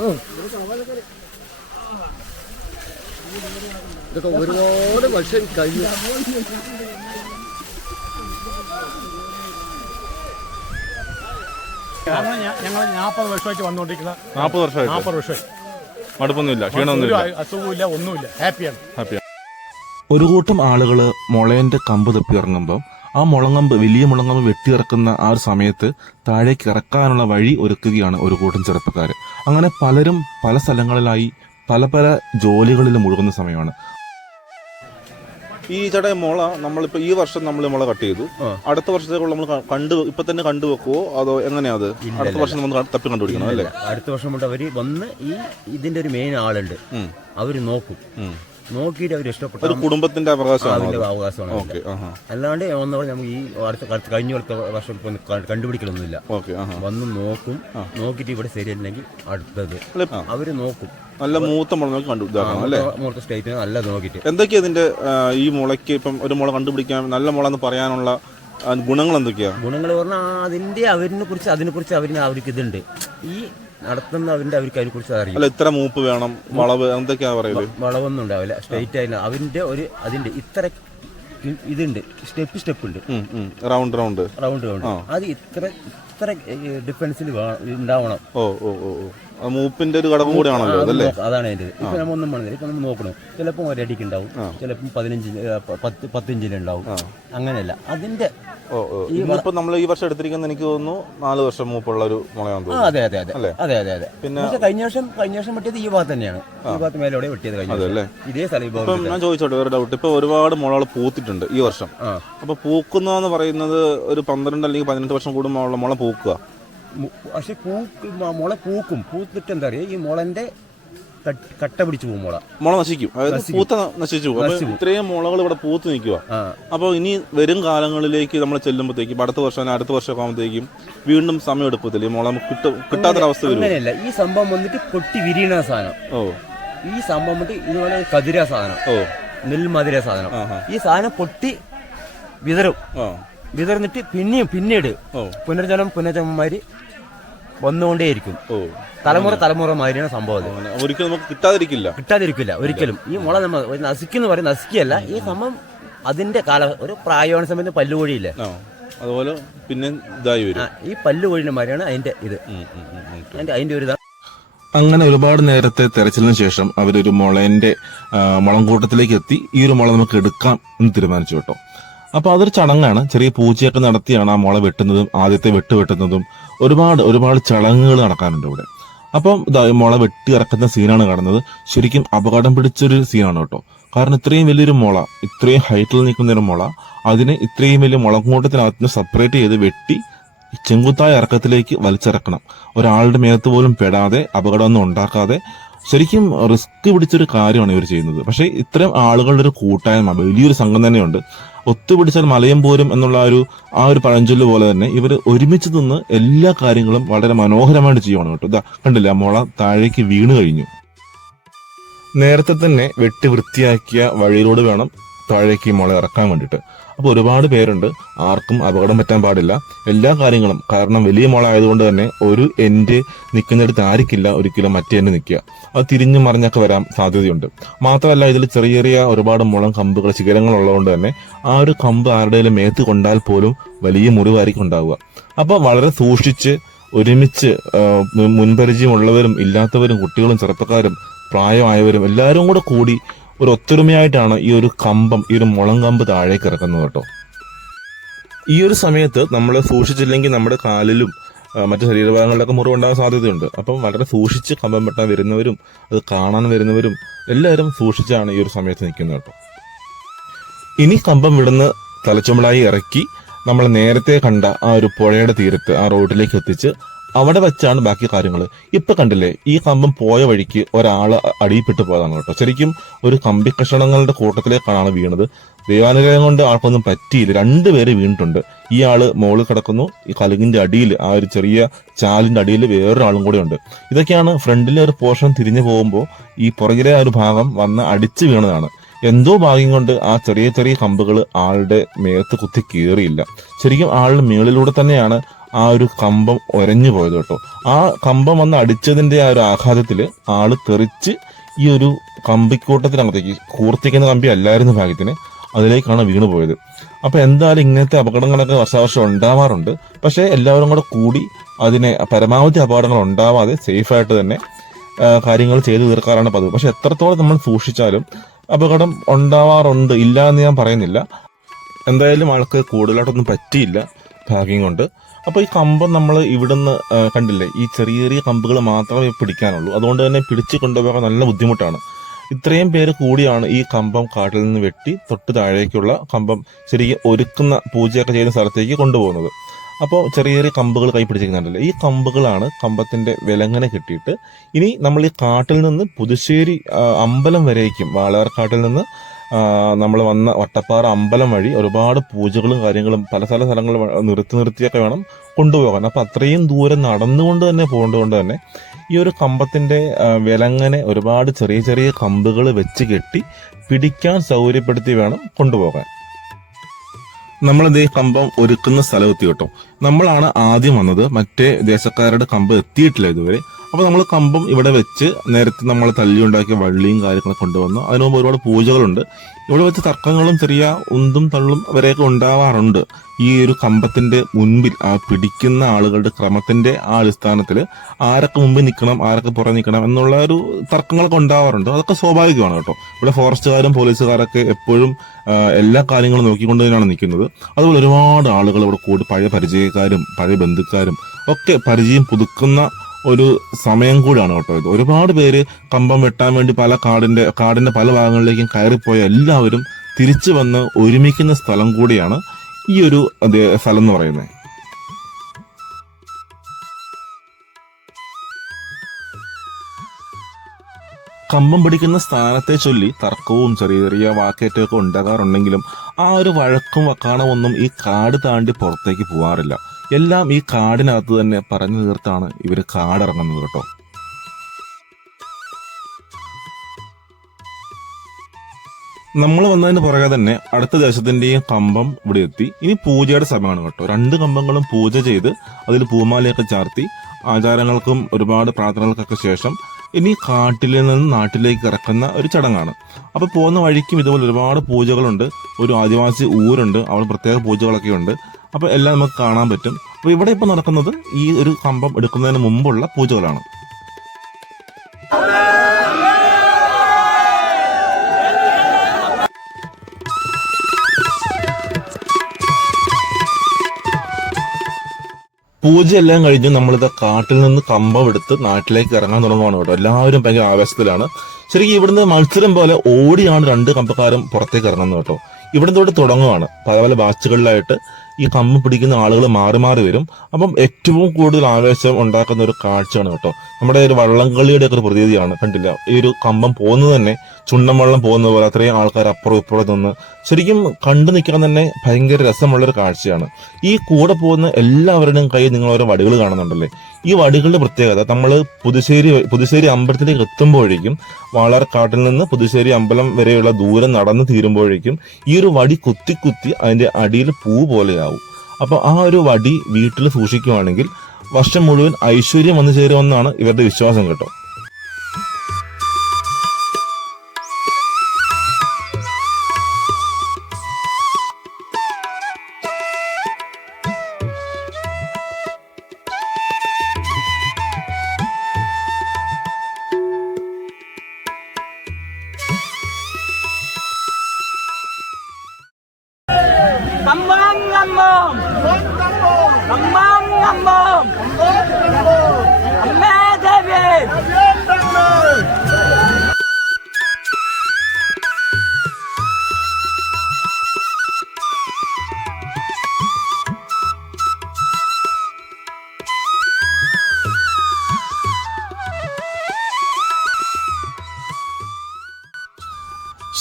ഒരുപാട് വർഷം കഴിഞ്ഞു. ഞങ്ങൾ നാൽപ്പത് വർഷമായിട്ട് വന്നുകൊണ്ടിരിക്കുന്ന നാൽപ്പത് വർഷമായിട്ട്? നാൽപ്പത് വർഷമായി. മടുപ്പൊന്നുമില്ല ഒരു ക്ഷീണമൊന്നുമില്ല അസുഖമില്ല ഒന്നുമില്ല. ഹാപ്പിയാണ് ഹാപ്പിയാണ് ഒരു കൂട്ടം ആളുകൾ മുളേന്റെ കമ്പ് തപ്പി ഇറങ്ങുമ്പോൾ ആ മുളങ്ങമ്പ് വലിയ മുളങ്ങമ്പ് വെട്ടിയിറക്കുന്ന ആ ഒരു സമയത്ത് താഴേക്ക് ഇറക്കാനുള്ള വഴി ഒരുക്കുകയാണ് ഒരു കൂട്ടം ചെറുപ്പക്കാർ അങ്ങനെ പലരും പല സ്ഥലങ്ങളിലായി പല പല ജോലികളിൽ മുഴുകുന്ന സമയമാണ്. ഈ ചേട്ടാ മുള നമ്മളിപ്പോ ഈ വർഷം നമ്മൾ മുള കട്ട് ചെയ്തു. അടുത്ത വർഷത്തേക്കുള്ള നമ്മൾ കണ്ടു ഇപ്പൊ തന്നെ കണ്ടുവെക്കുവോ അതോ എങ്ങനെയാ അത്? അടുത്ത വർഷം നമ്മൾ തപ്പി കണ്ടുപിടിക്കണം അല്ലേ? അടുത്ത വർഷം കൊണ്ട് അവർ വന്ന് ഈ ഇതിന്റെ ഒരു മെയിൻ ആളുണ്ട്. അവർ നോക്കും. നോക്കിയിട്ട് അവർ ഇഷ്ടപ്പെട്ടു ഒരു കുടുംബത്തിന്റെ അവകാശമാണ് അവകാശമാണ് അല്ലാണ്ട് ഒന്നുകൂടെ നമുക്ക് ഈ അടുത്ത കഴിഞ്ഞ അടുത്ത വർഷം കണ്ടുപിടിക്കലൊന്നുമില്ല. വന്ന് നോക്കും. നോക്കിയിട്ട് ഇവിടെ ശരിയല്ലെങ്കിൽ അടുത്തത്. അവർ നോക്കും. നല്ല മൂത്ത മുള നോക്കി കണ്ടു ഉദാഹരണം അല്ലേ? മൂർത്ത സ്റ്റേറ്റിന് നല്ലത് നോക്കിയിട്ട്. എന്തൊക്കെയാ ഇതിന്റെ ഈ മുളയ്ക്ക് ഇപ്പം ഒരു മുള കണ്ടുപിടിക്കാൻ നല്ല മുള എന്ന് പറയാനുള്ള ഗുണങ്ങൾ എന്തൊക്കെയാ? ഗുണങ്ങൾ പറഞ്ഞാൽ അതിന്റെ അവരിനെ കുറിച്ച് അതിനെ കുറിച്ച് അവരിന് അവർക്ക് ഇതുണ്ട്. ഈ നടത്തുന്ന അവന്റെ അവർക്ക് അതിനെ കുറിച്ച് അറിയാം. അല്ല ഇത്ര മൂപ്പ് വേണം വളവ് എന്തൊക്കെയാ പറയുന്നത് വളവൊന്നും ഉണ്ടാവില്ല സ്ട്രെയിറ്റ് ആയിരുന്നു അവന്റെ ഒരു അതിന്റെ ഇത്ര ഇതുണ്ട് സ്റ്റെപ്പ് സ്റ്റെപ്പ് ഉണ്ട്. Round round. Round round. അത് ഇത്ര ഇത്ര ഡിഫറൻസിൽ ഉണ്ടാവണം. ഓ ഓ ഓ. മൂപ്പിന്റെ ഒരു ഘടകം കൂടിയാണല്ലോ ആണല്ലോ അതല്ലേ? അതാണ് അതിന്റെ. ഇപ്പൊ നമ്മൾ ഒന്നും വേണമെങ്കിൽ ഇപ്പൊ നമ്മൾ നോക്കണം. ചിലപ്പോൾ ഒരടിക്ക് ഉണ്ടാവും ചിലപ്പോൾ പതിനഞ്ച് പത്ത് പത്തിഞ്ചിൽ ഉണ്ടാവും അങ്ങനെയല്ല. അതിന്റെ ഓ ഇന്നിപ്പോ നമ്മൾ ഈ വർഷം എടുത്തിരിക്കുന്ന എനിക്ക് തോന്നുന്നു നാല് വർഷം മൂപ്പുള്ള ഒരു മുളയാന്ന് ആ തോന്നുന്നു. അതെ അതെ അതെ. അതെ അതെ അതെ. പിന്നെ- കഴിഞ്ഞ വർഷം കഴിഞ്ഞ വർഷം വെട്ടിയത് ഈ ഭാഗത്ത് തന്നെയാണ്. ഈ ഭാഗത്ത് മേലോടെ വെട്ടിയത് കഴിഞ്ഞ. ഇതേ സ്ഥലം ഇപ്പം ഞാൻ ചോദിച്ചോട്ടെ വേറെ ഡൗട്ട് ഇപ്പൊ ഒരുപാട് മുളകൾ പൂത്തിട്ടുണ്ട് ഈ വർഷം. അപ്പൊ പൂക്കുന്ന പറയുന്നത് ഒരു പന്ത്രണ്ട് അല്ലെങ്കിൽ പതിനെട്ട് വർഷം കൂടുമ്പോൾ ഉള്ള മുള പൂക്കുക. പക്ഷെ പൂക്ക് മുള പൂക്കും. പൂത്തിട്ട് എന്താ പറയുക ഈ മുളന്റെ കട്ട പിടിച്ചു പോകും മുള. മുള നശിക്കും. അതായത് പൂത്ത നശിച്ചു പോകും ഇത്രയും മുളകൾ ഇവിടെ പൂത്ത് നിൽക്കുക അപ്പൊ അപ്പോൾ ഇനി വരും കാലങ്ങളിലേക്ക് നമ്മൾ ചെല്ലുമ്പോഴത്തേക്കും അടുത്ത വർഷം അടുത്ത വർഷം ആകുമ്പോഴത്തേക്കും വീണ്ടും സമയം എടുക്കത്തില്ല. ഈ മുള നമുക്ക് കിട്ട കിട്ടാത്തൊരവസ്ഥ വരും. അങ്ങനെയല്ല. ഈ സംഭവം വന്നിട്ട് കൊട്ടി വിരിയണ സാധനം. ഓ. ഈ സംഭവം വന്നിട്ട് ഇതുപോലെ കതിര സാധനം. ഓ. നെൽമതിര സാധനം. ഈ സാധനം പൊട്ടി വിതരും വിതർന്നിട്ട് പിന്നെയും പിന്നീട് പുനർജനം പുനർജന്മമാര് വന്നുകൊണ്ടേയിരിക്കും. തലമുറ തലമുറ മാതിരിയാണ് സംഭവം. ഒരിക്കലും നമുക്ക് കിട്ടാതിരിക്കില്ല. കിട്ടാതിരിക്കില്ല ഒരിക്കലും. ഈ മുള നമ്മൾ ഒരു നശിക്കുന്ന പറയും നശിക്കുകയല്ല. ഈ സംഭവം അതിന്റെ കാല ഒരു പ്രായമാണ് സമയത്ത് പല്ലുകൊഴിയില്ലേ അതുപോലെ പിന്നെ ഇതായി വരും. ഈ പല്ലുകൊഴിയുടെ മാതിരിയാണ് അതിന്റെ ഇത്. അതിന്റെ അതിന്റെ ഒരു അങ്ങനെ ഒരുപാട് നേരത്തെ തെരച്ചിലിന് ശേഷം അവരൊരു മുളന്റെ മുളം മുളംകൂട്ടത്തിലേക്ക് എത്തി. ഈ ഒരു മുള നമുക്ക് എടുക്കാം എന്ന് തീരുമാനിച്ചു കേട്ടോ. അപ്പൊ അതൊരു ചടങ്ങാണ്. ചെറിയ പൂജയൊക്കെ നടത്തിയാണ് ആ മോളെ വെട്ടുന്നതും ആദ്യത്തെ വെട്ട് വെട്ടുന്നതും. ഒരുപാട് ഒരുപാട് ചടങ്ങുകൾ നടക്കാനുണ്ട് ഇവിടെ. അപ്പം മോളെ വെട്ടി ഇറക്കുന്ന സീനാണ് കാണുന്നത്. ശരിക്കും അപകടം പിടിച്ചൊരു സീനാണ് കേട്ടോ. കാരണം ഇത്രയും വലിയൊരു മുള ഇത്രയും ഹൈറ്റിൽ നിൽക്കുന്ന ഒരു മുള അതിനെ ഇത്രയും വലിയ മുളക്കൂട്ടത്തിനകത്ത് നിന്ന് സെപ്പറേറ്റ് ചെയ്ത് വെട്ടി ചെങ്കുത്തായ ഇറക്കത്തിലേക്ക് വലിച്ചിറക്കണം. ഒരാളുടെ മേത്ത് പോലും പെടാതെ അപകടമൊന്നും ഉണ്ടാക്കാതെ. ശരിക്കും റിസ്ക് പിടിച്ചൊരു കാര്യമാണ് ഇവർ ചെയ്യുന്നത്. പക്ഷേ ഇത്രയും ആളുകളുടെ ഒരു കൂട്ടായ്മ വലിയൊരു സംഘം തന്നെയുണ്ട്. ഒത്തുപിടിച്ചാൽ മലയും പോരും എന്നുള്ള ഒരു ആ ഒരു പഴഞ്ചൊല്ല് പോലെ തന്നെ ഇവർ ഒരുമിച്ച് നിന്ന് എല്ലാ കാര്യങ്ങളും വളരെ മനോഹരമായിട്ട് ചെയ്യുവാണ് കേട്ടോ. ഇതാ കണ്ടില്ല മുള താഴേക്ക് വീണ് കഴിഞ്ഞു. നേരത്തെ തന്നെ വെട്ടി വൃത്തിയാക്കിയ വഴിയിലൂടെ വേണം താഴേക്ക് മുള ഇറക്കാൻ വേണ്ടിയിട്ട്. അപ്പോൾ ഒരുപാട് പേരുണ്ട്. ആർക്കും അപകടം പറ്റാൻ പാടില്ല. എല്ലാ കാര്യങ്ങളും കാരണം വലിയ മോളായതുകൊണ്ട് തന്നെ ഒരു എൻഡ് നിൽക്കുന്നിടത്ത് ആയിരിക്കില്ല ഒരിക്കലും മറ്റേ എൻഡ് നിൽക്കുക. അത് തിരിഞ്ഞു മറിഞ്ഞൊക്കെ വരാൻ സാധ്യതയുണ്ട്. മാത്രമല്ല ഇതിൽ ചെറിയ ചെറിയ ഒരുപാട് മുളം കമ്പുകൾ ശിഖരങ്ങൾ ഉള്ളതുകൊണ്ട് തന്നെ ആ ഒരു കമ്പ് ആരുടെയും മേത്ത് കൊണ്ടാൽ പോലും വലിയ മുറിവായിരിക്കും ഉണ്ടാവുക. അപ്പോൾ വളരെ സൂക്ഷിച്ച് ഒരുമിച്ച് മുൻപരിചയമുള്ളവരും ഇല്ലാത്തവരും കുട്ടികളും ചെറുപ്പക്കാരും പ്രായമായവരും എല്ലാവരും കൂടെ കൂടി ഒരു ഒത്തൊരുമയായിട്ടാണ് ഈ ഒരു കമ്പം ഈ ഒരു മുളം കമ്പ് താഴേക്ക് ഇറക്കുന്നത് കേട്ടോ. ഈ ഒരു സമയത്ത് നമ്മൾ സൂക്ഷിച്ചില്ലെങ്കിൽ നമ്മുടെ കാലിലും മറ്റ് ശരീരഭാഗങ്ങളിലൊക്കെ മുറിവുണ്ടാകാൻ സാധ്യതയുണ്ട്. അപ്പം വളരെ സൂക്ഷിച്ച് കമ്പം വെട്ടാൻ വരുന്നവരും അത് കാണാൻ വരുന്നവരും എല്ലാവരും സൂക്ഷിച്ചാണ് ഈ ഒരു സമയത്ത് നിൽക്കുന്നത് കേട്ടോ. ഇനി കമ്പം വിടുന്ന് തലച്ചുമളായി ഇറക്കി നമ്മൾ നേരത്തെ കണ്ട ആ ഒരു പുഴയുടെ തീരത്ത് ആ റോഡിലേക്ക് എത്തിച്ച് അവിടെ വെച്ചാണ് ബാക്കി കാര്യങ്ങൾ ഇപ്പൊ കണ്ടില്ലേ ഈ കമ്പം പോയ വഴിക്ക് ഒരാൾ അടിയിൽപ്പെട്ട് പോയതാണ് കേട്ടോ. ശരിക്കും ഒരു കമ്പി കഷണങ്ങളുടെ കൂട്ടത്തിലേക്കാണ് വീണത്. ദൈവാനുഗ്രഹം കൊണ്ട് ആൾക്കൊന്നും പറ്റിയില്ല. രണ്ടുപേര് വീണിട്ടുണ്ട്. ഈ ആൾ മുകളിൽ കിടക്കുന്നു. ഈ കലുകിന്റെ അടിയിൽ ആ ഒരു ചെറിയ ചാലിന്റെ അടിയിൽ വേറൊരാളും കൂടെ ഉണ്ട്. ഇതൊക്കെയാണ് ഫ്രണ്ടിലെ ഒരു പോർഷൻ തിരിഞ്ഞു പോകുമ്പോൾ ഈ പുറകിലെ ഒരു ഭാഗം വന്ന് അടിച്ചു വീണതാണ്. എന്തോ ഭാഗ്യം കൊണ്ട് ആ ചെറിയ ചെറിയ കമ്പുകൾ ആളുടെ മേത്ത് കുത്തി കീറിയില്ല. ശരിക്കും ആളുടെ മേളിലൂടെ തന്നെയാണ് ആ ഒരു കമ്പം ഒരഞ്ഞു പോയത് കേട്ടോ. ആ കമ്പം വന്ന് അടിച്ചതിന്റെ ആ ഒരു ആഘാതത്തിൽ ആൾ തെറിച്ച് ഈ ഒരു കമ്പിക്കൂട്ടത്തിനകത്തേക്ക് കൂർത്തിക്കുന്ന കമ്പി അല്ലായിരുന്നു ഭാഗ്യത്തിന്. അതിലേക്കാണ് വീണു പോയത്. അപ്പൊ എന്തായാലും ഇങ്ങനത്തെ അപകടങ്ങളൊക്കെ വർഷാവർഷം ഉണ്ടാവാറുണ്ട്. പക്ഷേ എല്ലാവരും കൂടെ കൂടി അതിനെ പരമാവധി അപകടങ്ങൾ ഉണ്ടാവാതെ സേഫായിട്ട് തന്നെ കാര്യങ്ങൾ ചെയ്തു തീർക്കാറാണ് പതിവ്. പക്ഷെ എത്രത്തോളം നമ്മൾ സൂക്ഷിച്ചാലും അപകടം ഉണ്ടാവാറുണ്ട് ഇല്ല എന്ന് ഞാൻ പറയുന്നില്ല. എന്തായാലും ആൾക്ക് കൂടുതലായിട്ടൊന്നും പറ്റിയില്ല ഭാഗ്യം കൊണ്ട്. അപ്പോൾ ഈ കമ്പം നമ്മൾ ഇവിടുന്ന് കണ്ടില്ലേ? ഈ ചെറിയ ചെറിയ കമ്പുകൾ മാത്രമേ പിടിക്കാനുള്ളൂ. അതുകൊണ്ട് തന്നെ പിടിച്ചു കൊണ്ടുപോകാൻ നല്ല ബുദ്ധിമുട്ടാണ്. ഇത്രയും പേര് കൂടിയാണ് ഈ കമ്പം കാട്ടിൽ നിന്ന് വെട്ടി തൊട്ട് താഴേക്കുള്ള കമ്പം ശരിക്കും ഒരുക്കുന്ന പൂജയൊക്കെ ചെയ്യുന്ന സ്ഥലത്തേക്ക് കൊണ്ടുപോകുന്നത്. അപ്പോൾ ചെറിയ ചെറിയ കമ്പുകൾ കൈ പിടിച്ചിരിക്കുന്നുണ്ടല്ലോ. ഈ കമ്പുകളാണ് കമ്പത്തിന്റെ വിലങ്ങനെ കിട്ടിയിട്ട് ഇനി നമ്മൾ ഈ കാട്ടിൽ നിന്ന് പുതുശ്ശേരി അമ്പലം വരേക്കും കാട്ടിൽ നിന്ന് നമ്മൾ വന്ന വട്ടപ്പാറ അമ്പലം വഴി ഒരുപാട് പൂജകളും കാര്യങ്ങളും പല പല സ്ഥലങ്ങൾ നിർത്തി നിർത്തിയൊക്കെ വേണം കൊണ്ടുപോകാൻ. അപ്പം അത്രയും ദൂരം നടന്നുകൊണ്ട് തന്നെ പോകേണ്ടതുകൊണ്ട് തന്നെ ഈ ഒരു കമ്പത്തിന്റെ വിലങ്ങനെ ഒരുപാട് ചെറിയ ചെറിയ കമ്പുകൾ വെച്ച് കെട്ടി പിടിക്കാൻ സൗകര്യപ്പെടുത്തി വേണം കൊണ്ടുപോകാൻ. നമ്മളിത് ഈ കമ്പം ഒരുക്കുന്ന സ്ഥലം എത്തി കേട്ടോ നമ്മളാണ് ആദ്യം വന്നത്. മറ്റേ ദേശക്കാരുടെ കമ്പ് എത്തിയിട്ടില്ല ഇതുവരെ. അപ്പൊ നമ്മൾ കമ്പം ഇവിടെ വെച്ച് നേരത്തെ നമ്മൾ തല്ലി ഉണ്ടാക്കിയ വള്ളിയും കാര്യങ്ങളൊക്കെ കൊണ്ടുവന്നു. അതിനു മുമ്പ് ഒരുപാട് പൂജകളുണ്ട്. ഇവിടെ വെച്ച് തർക്കങ്ങളും ചെറിയ ഉന്തും തള്ളും വരെയൊക്കെ ഉണ്ടാവാറുണ്ട്. ഈ ഒരു കമ്പത്തിന്റെ മുൻപിൽ ആ പിടിക്കുന്ന ആളുകളുടെ ക്രമത്തിന്റെ ആ അടിസ്ഥാനത്തിൽ ആരൊക്കെ മുമ്പിൽ നിൽക്കണം ആരൊക്കെ പുറം നിൽക്കണം എന്നുള്ള ഒരു തർക്കങ്ങളൊക്കെ ഉണ്ടാവാറുണ്ട്. അതൊക്കെ സ്വാഭാവികമാണ് കേട്ടോ. ഇവിടെ ഫോറസ്റ്റുകാരും പോലീസുകാരൊക്കെ എപ്പോഴും എല്ലാ കാര്യങ്ങളും നോക്കിക്കൊണ്ട് തന്നെയാണ് നിൽക്കുന്നത്. അതുപോലെ ഒരുപാട് ആളുകൾ ഇവിടെ കൂടി പഴയ പരിചയക്കാരും പഴയ ബന്ധുക്കാരും ഒക്കെ പരിചയം പുതുക്കുന്ന ഒരു സമയം കൂടിയാണ് കേട്ടോ ഇത്. ഒരുപാട് പേര് കമ്പം വെട്ടാൻ വേണ്ടി പല കാടിന്റെ കാടിന്റെ പല ഭാഗങ്ങളിലേക്കും കയറിപ്പോയ എല്ലാവരും തിരിച്ചു വന്ന് ഒരുമിക്കുന്ന സ്ഥലം കൂടിയാണ് ഈ ഒരു സ്ഥലം എന്ന് പറയുന്നത്. കമ്പം പിടിക്കുന്ന സ്ഥാനത്തെ ചൊല്ലി തർക്കവും ചെറിയ ചെറിയ വാക്കേറ്റമൊക്കെ ഉണ്ടാകാറുണ്ടെങ്കിലും ആ ഒരു വഴക്കും വക്കാണമൊന്നും ഈ കാട് താണ്ടി പുറത്തേക്ക് പോവാറില്ല. എല്ലാം ഈ കാടിനകത്ത് തന്നെ പറഞ്ഞു തീർത്താണ് ഇവർ കാടിറങ്ങുന്നത് കേട്ടോ. നമ്മൾ വന്നതിന് പുറകെ തന്നെ അടുത്ത ദേശത്തിന്റെയും കമ്പം ഇവിടെ എത്തി. ഇനി പൂജയുടെ സമയമാണ് കേട്ടോ. രണ്ട് കമ്പങ്ങളും പൂജ ചെയ്ത് അതിൽ പൂമാലയൊക്കെ ചാർത്തി ആചാരങ്ങൾക്കും ഒരുപാട് പ്രാർത്ഥനകൾക്കൊക്കെ ശേഷം ഇനി കാട്ടിൽ നിന്ന് നാട്ടിലേക്ക് ഇറക്കുന്ന ഒരു ചടങ്ങാണ്. അപ്പൊ പോകുന്ന വഴിക്കും ഇതുപോലെ ഒരുപാട് പൂജകളുണ്ട്. ഒരു ആദിവാസി ഊരുണ്ട്. അവിടെ പ്രത്യേക പൂജകളൊക്കെ ഉണ്ട്. അപ്പൊ എല്ലാം നമുക്ക് കാണാൻ പറ്റും. അപ്പൊ ഇവിടെ ഇപ്പൊ നടക്കുന്നത് ഈ ഒരു കമ്പം എടുക്കുന്നതിന് മുമ്പുള്ള പൂജകളാണ്. പൂജയെല്ലാം കഴിഞ്ഞ് നമ്മളിത് കാട്ടിൽ നിന്ന് കമ്പം എടുത്ത് നാട്ടിലേക്ക് ഇറങ്ങാൻ തുടങ്ങുവാണ് കേട്ടോ. എല്ലാവരും ഭയങ്കര ആവേശത്തിലാണ്. ശരിക്കും ഇവിടുന്ന് മത്സരം പോലെ ഓടിയാണ് രണ്ട് കമ്പക്കാരും പുറത്തേക്ക് ഇറങ്ങുന്നത് കേട്ടോ. ഇവിടുന്ന് തൊട്ട് തുടങ്ങുവാണ്. പല പല ബാച്ചുകളിലായിട്ട് ഈ കമ്മ പിടിക്കുന്ന ആളുകൾ മാറി മാറി വരും. അപ്പം ഏറ്റവും കൂടുതൽ ആവേശം ഉണ്ടാക്കുന്ന ഒരു കാഴ്ചയാണ് കേട്ടോ. നമ്മുടെ ഒരു വള്ളംകളിയുടെ ഒക്കെ ഒരു പ്രതീതിയാണ്. കണ്ടില്ല ഈ ഒരു കമ്പം പോകുന്നത് തന്നെ ചുണ്ടൻ വള്ളം പോകുന്ന പോലെ അത്രയും ആൾക്കാർ അപ്പുറം ഇപ്പുറം നിന്ന് ശരിക്കും കണ്ടു നിൽക്കാൻ തന്നെ ഭയങ്കര രസമുള്ളൊരു കാഴ്ചയാണ്. ഈ കൂടെ പോകുന്ന എല്ലാവരുടെയും കയ്യിൽ നിങ്ങൾ ഓരോ വടികൾ കാണുന്നുണ്ടല്ലേ? ഈ വടികളുടെ പ്രത്യേകത നമ്മൾ പുതുശ്ശേരി പുതുശ്ശേരി അമ്പലത്തിലേക്ക് എത്തുമ്പോഴേക്കും വാളാർക്കാട്ടിൽ നിന്ന് പുതുശ്ശേരി അമ്പലം വരെയുള്ള ദൂരം നടന്നു തീരുമ്പോഴേക്കും ഈ ഒരു വടി കുത്തി കുത്തി അതിന്റെ അടിയിൽ പൂ പോലെയാവും. അപ്പൊ ആ ഒരു വടി വീട്ടിൽ സൂക്ഷിക്കുവാണെങ്കിൽ വർഷം മുഴുവൻ ഐശ്വര്യം വന്നു ചേരുമെന്നാണ് ഇവരുടെ വിശ്വാസം കേട്ടോ.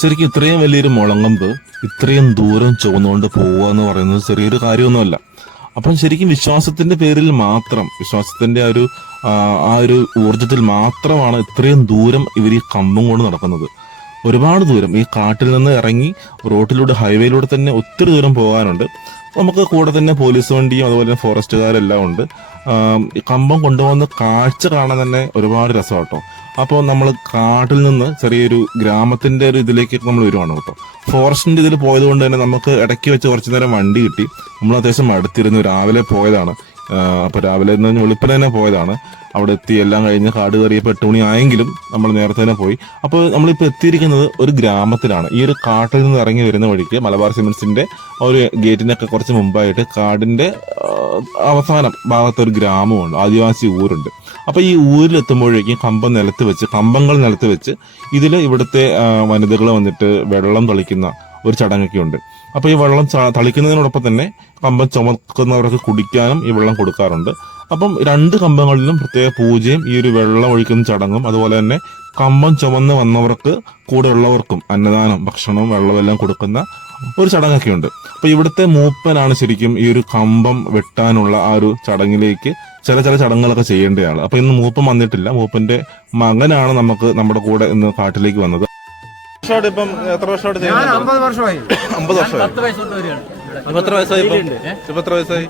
ശരിക്കും ഇത്രയും വലിയൊരു മുളങ്ങമ്പ് ഇത്രയും ദൂരം ചുവന്നുകൊണ്ട് പോവുക എന്ന് പറയുന്നത് ചെറിയൊരു കാര്യമൊന്നുമല്ല. അപ്പം ശരിക്കും വിശ്വാസത്തിന്റെ പേരിൽ മാത്രം വിശ്വാസത്തിന്റെ ആ ഒരു ആ, ഒരു ഊർജത്തിൽ മാത്രമാണ് ഇത്രയും ദൂരം ഇവർ ഈ കമ്പം കൊണ്ട് നടക്കുന്നത്. ഒരുപാട് ദൂരം ഈ കാട്ടിൽ നിന്ന് ഇറങ്ങി റോട്ടിലൂടെ ഹൈവേയിലൂടെ തന്നെ ഒത്തിരി ദൂരം പോകാനുണ്ട്. നമുക്ക് കൂടെ തന്നെ പോലീസ് വണ്ടിയും അതുപോലെ തന്നെ ഫോറസ്റ്റുകാരെല്ലാം ഉണ്ട്. കമ്പം കൊണ്ടുപോകുന്ന കാഴ്ച കാണാൻ തന്നെ ഒരുപാട് രസം കേട്ടോ അപ്പോൾ നമ്മൾ കാട്ടിൽ നിന്ന് ചെറിയൊരു ഗ്രാമത്തിന്റെ ഒരു ഇതിലേക്ക് നമ്മൾ വരുവാണ് കേട്ടോ. ഫോറസ്റ്റിന്റെ ഇതിൽ പോയത് കൊണ്ട് തന്നെ നമുക്ക് ഇടയ്ക്ക് വെച്ച് കുറച്ചു നേരം വണ്ടി കിട്ടി. നമ്മൾ അത്യാവശ്യം അടുത്തിരുന്നു രാവിലെ പോയതാണ്. അപ്പോൾ രാവിലെ നിന്ന് വെളുപ്പിന് തന്നെ പോയതാണ്. അവിടെ എത്തി എല്ലാം കഴിഞ്ഞ് കാട് കയറിയപ്പോൾ എട്ട് മണി ആയെങ്കിലും നമ്മൾ നേരത്തെ തന്നെ പോയി. അപ്പോൾ നമ്മളിപ്പോൾ എത്തിയിരിക്കുന്നത് ഒരു ഗ്രാമത്തിലാണ്. ഈ ഒരു കാട്ടിൽ നിന്ന് ഇറങ്ങി വരുന്ന വഴിക്ക് മലബാർ സിമെന്റ്സിന്റെ ഒരു ഗേറ്റിനൊക്കെ കുറച്ച് മുമ്പായിട്ട് കാടിന്റെ അവസാന ഭാഗത്ത് ഒരു ഗ്രാമമുണ്ട്. ആദിവാസി ഊരുണ്ട്. അപ്പോൾ ഈ ഊരിലെത്തുമ്പോഴേക്കും കമ്പം നിലത്ത് വെച്ച് കമ്പങ്ങൾ നിലത്ത് വെച്ച് ഇതിൽ ഇവിടുത്തെ വനിതകൾ വന്നിട്ട് വെള്ളം തളിക്കുന്ന ഒരു ചടങ്ങൊക്കെ ഉണ്ട്. അപ്പൊ ഈ വെള്ളം തളിക്കുന്നതിനോടൊപ്പം തന്നെ കമ്പം ചുമക്കുന്നവർക്ക് കുടിക്കാനും ഈ വെള്ളം കൊടുക്കാറുണ്ട്. അപ്പം രണ്ട് കമ്പങ്ങളിലും പ്രത്യേക പൂജയും ഈ ഒരു വെള്ളം ഒഴിക്കുന്ന ചടങ്ങും അതുപോലെ തന്നെ കമ്പം ചുമന്ന് വന്നവർക്ക് കൂടെയുള്ളവർക്കും അന്നദാനം ഭക്ഷണവും വെള്ളവും എല്ലാം കൊടുക്കുന്ന ഒരു ചടങ്ങൊക്കെ ഉണ്ട് അപ്പൊ ഇവിടുത്തെ മൂപ്പനാണ് ശരിക്കും ഈ ഒരു കമ്പം വെട്ടാനുള്ള ആ ഒരു ചടങ്ങിലേക്ക് ചില ചില ചടങ്ങുകളൊക്കെ ചെയ്യേണ്ടതാണ് അപ്പൊ ഇന്ന് മൂപ്പൻ വന്നിട്ടില്ല. മൂപ്പന്റെ മകനാണ് നമുക്ക് നമ്മുടെ കൂടെ ഇന്ന് കാട്ടിലേക്ക് വന്നത്. വർഷമായിട്ട് ഇപ്പം എത്ര വർഷമായിട്ട് ഞാൻ അമ്പത് വർഷമായി. അമ്പത് വർഷമായി. എത്ര വയസ്സായി ഇപ്പം? എത്ര വയസ്സായി?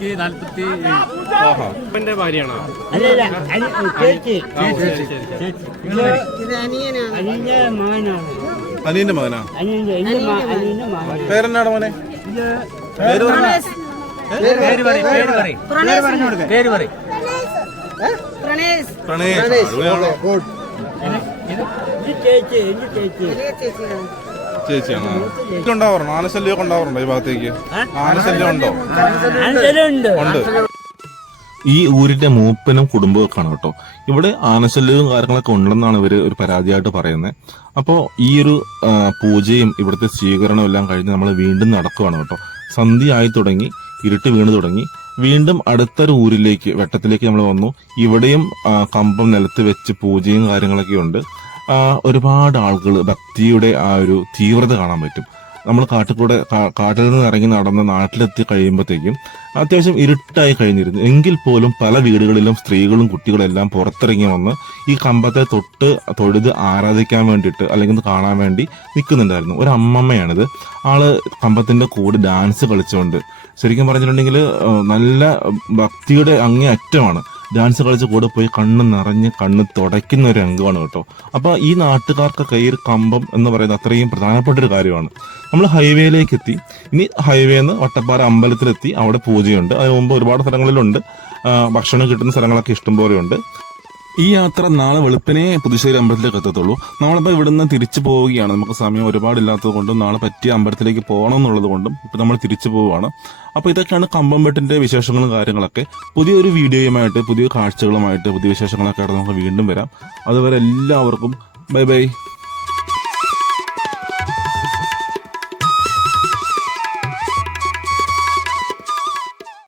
ആഹാ. എന്റെ ഭാര്യയാണോ? അനിയന്റെ മകനാ? പേരെന്നാണ് മോനെ? പേര് പേര് പറയും പ്രണേഷ് പ്രണേഷ് പ്രണയ് അടിപൊളിയാണല്ലോ. ചേച്ചിയാണ്. ഉണ്ടാവാറുണ്ടോ ആനശല്യമൊക്കെ ഉണ്ടാവാറുണ്ടോ ഈ ഭാഗത്തേക്ക്? ആനശല്യം ഉണ്ടോ? ഉണ്ട്. ഈ ഊരിന്റെ മൂപ്പനും കുടുംബമൊക്കെയാണ് കേട്ടോ. ഇവിടെ ആനശല്യവും കാര്യങ്ങളൊക്കെ ഉണ്ടെന്നാണ് ഇവർ ഒരു പരാതിയായിട്ട് പറയുന്നത്. അപ്പോൾ ഈ ഒരു പൂജയും ഇവിടുത്തെ സ്വീകരണവും എല്ലാം കഴിഞ്ഞ് നമ്മൾ വീണ്ടും നടക്കുകയാണ് കേട്ടോ. ആയി തുടങ്ങി ഇരുട്ട് വീണ് തുടങ്ങി. വീണ്ടും അടുത്തൊരു ഊരിലേക്ക് വെട്ടത്തിലേക്ക് നമ്മൾ വന്നു. ഇവിടെയും കമ്പം നിലത്ത് വെച്ച് പൂജയും കാര്യങ്ങളൊക്കെ ഉണ്ട് ഒരുപാട് ആളുകൾ ഭക്തിയുടെ ആ ഒരു തീവ്രത കാണാൻ പറ്റും. നമ്മൾ കാട്ടിലൂടെ കാട്ടിൽ നിന്ന് ഇറങ്ങി നടന്ന് നാട്ടിലെത്തി കഴിയുമ്പോഴത്തേക്കും അത്യാവശ്യം ഇരുട്ടായി കഴിഞ്ഞിരുന്നു. എങ്കിൽ പോലും പല വീടുകളിലും സ്ത്രീകളും കുട്ടികളും എല്ലാം പുറത്തിറങ്ങി വന്ന് ഈ കമ്പത്തെ തൊട്ട് തൊഴുത് ആരാധിക്കാൻ വേണ്ടിയിട്ട് അല്ലെങ്കിൽ കാണാൻ വേണ്ടി നിൽക്കുന്നുണ്ടായിരുന്നു. ഒരു അമ്മമ്മയാണിത്. ആൾ കമ്പത്തിന്റെ കൂടെ ഡാൻസ് കളിച്ചുകൊണ്ട് ശരിക്കും പറഞ്ഞിട്ടുണ്ടെങ്കിൽ നല്ല ഭക്തിയുടെ അങ്ങേ അറ്റമാണ് ഡാൻസ് കളിച്ച് കൂടെ പോയി കണ്ണ് നിറഞ്ഞ് കണ്ണ് തുടയ്ക്കുന്ന ഒരു രംഗമാണ് കേട്ടോ. അപ്പോൾ ഈ നാട്ടുകാർക്കൊക്കെ ഈ ഒരു കമ്പം എന്ന് പറയുന്നത് അത്രയും പ്രധാനപ്പെട്ട ഒരു കാര്യമാണ്. നമ്മൾ ഹൈവേയിലേക്ക് എത്തി ഇനി ഹൈവേന്ന് വട്ടപ്പാറ അമ്പലത്തിലെത്തി അവിടെ പൂജയുണ്ട്. അതിന് മുമ്പ് ഒരുപാട് സ്ഥലങ്ങളിലുണ്ട്. ഭക്ഷണം കിട്ടുന്ന സ്ഥലങ്ങളൊക്കെ ഇഷ്ടംപോലെ ഉണ്ട് ഈ യാത്ര നാളെ വെളുപ്പിനെ പുതുശ്ശേരി അമ്പലത്തിലേക്ക് എത്തത്തുള്ളൂ. നമ്മളിപ്പോൾ ഇവിടുന്ന് തിരിച്ചു പോവുകയാണ്. നമുക്ക് സമയം ഒരുപാടില്ലാത്തത് കൊണ്ടും നാളെ പറ്റിയ അമ്പലത്തിലേക്ക് പോകണം എന്നുള്ളത് കൊണ്ടും ഇപ്പം നമ്മൾ തിരിച്ചു പോവുകയാണ്. അപ്പോൾ ഇതൊക്കെയാണ് കമ്പംപെട്ടിന്റെ വിശേഷങ്ങളും കാര്യങ്ങളൊക്കെ. പുതിയൊരു വീഡിയോയുമായിട്ട് പുതിയ കാഴ്ചകളുമായിട്ട് പുതിയ വിശേഷങ്ങളൊക്കെ ആയിട്ട് നമുക്ക് വീണ്ടും വരാം. അതുവരെ എല്ലാവർക്കും ബൈ ബൈ.